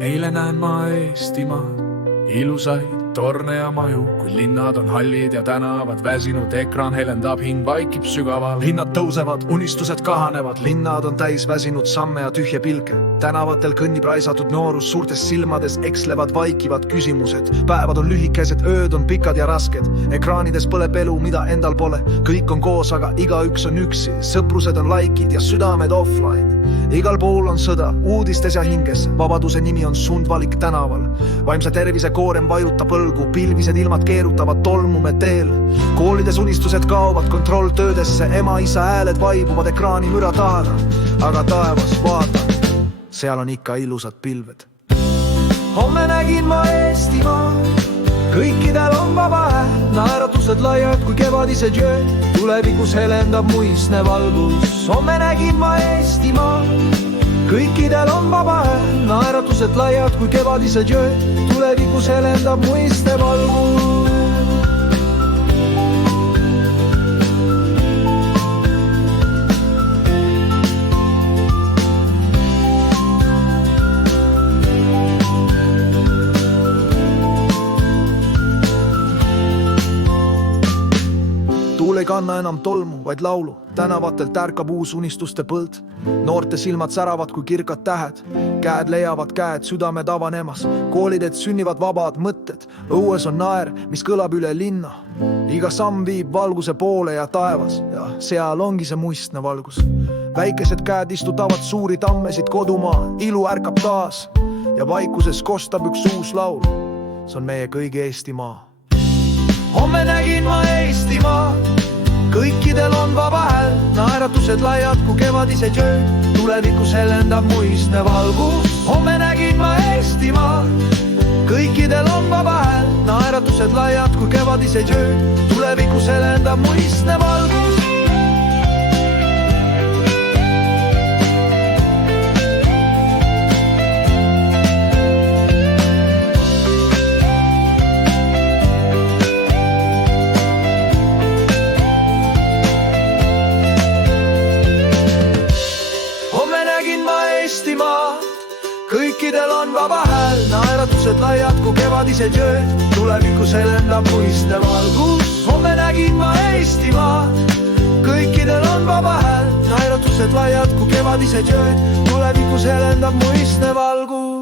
Eile näen ma Eestimaad, ilusaid torne ja maju, kui linnad on hallid ja tänavad väsinud, ekraan helendab, hing vaikib sügaval. Hinnad tõusevad, unistused kahanevad, linnad on täis väsinud samme ja tühje pilke. Tänavatel kõnnib raisatud noorus, suurtes silmades ekslevad vaikivad küsimused. Päevad on lühikesed, ööd on pikad ja rasked. Ekraanides põleb elu, mida endal pole. Kõik on koos, aga igaüks on üksi. Sõprused on laikid ja südamed offline. Igal pool on sõda, uudistes ja hinges. Vabaduse nimi on sundvalik tänaval. Vaimse tervise koorem vajutab põlgu, pilvised ilmad keerutavad tolmume teel. Koolides unistused kaovad kontrolltöödesse, ema-isa hääled vaibuvad ekraani müra taha. Aga taevas, vaata, seal on ikka ilusad pilved. Homme nägin ma Eestimaa, kõikidel on vaba hääl, naeratused laiad kui kevadised jööd, tulevikus helendab muistne valgus. Homme nägin ma Eestimaa, kõikidel on vaba hääl, naeratused laiad kui kevadised jööd, tulevikus helendab muistne valgus. Tuul ei kanna enam tolmu, vaid laulu. Tänavatelt ärkab uus unistuste põld. Noorte silmad säravad kui kirkad tähed. Käed leiavad käed, südamed avanemas. Koolidet sünnivad vabad mõtted. Õues on naer, mis kõlab üle linna. Iga samm viib valguse poole ja taevas. Ja seal ongi see muistne valgus. Väikesed käed istutavad suuri tammesid kodumaa. Ilu ärkab taas ja vaikuses kostab üks uus laul. See on meie kõigi Eestimaa. Homme nägin ma Eestimaa, kõikidel on vaba hääl, naeratused laiad kui kevadised jööd, tulevikus helendab muistne valgus. Homme nägin ma Eestimaa, kõikidel on vaba hääl, naeratused laiad kui kevadised jööd, tulevikus helendab muistne valgus. Kõikidel on vaba hääl, naeratused laiad kui kevadised jööd, tulevikus helendab muistne valgus. Homme nägin ma Eestimaa, kõikidel on vaba hääl, naeratused laiad kui kevadised jööd, tulevikus helendab muistne valgus.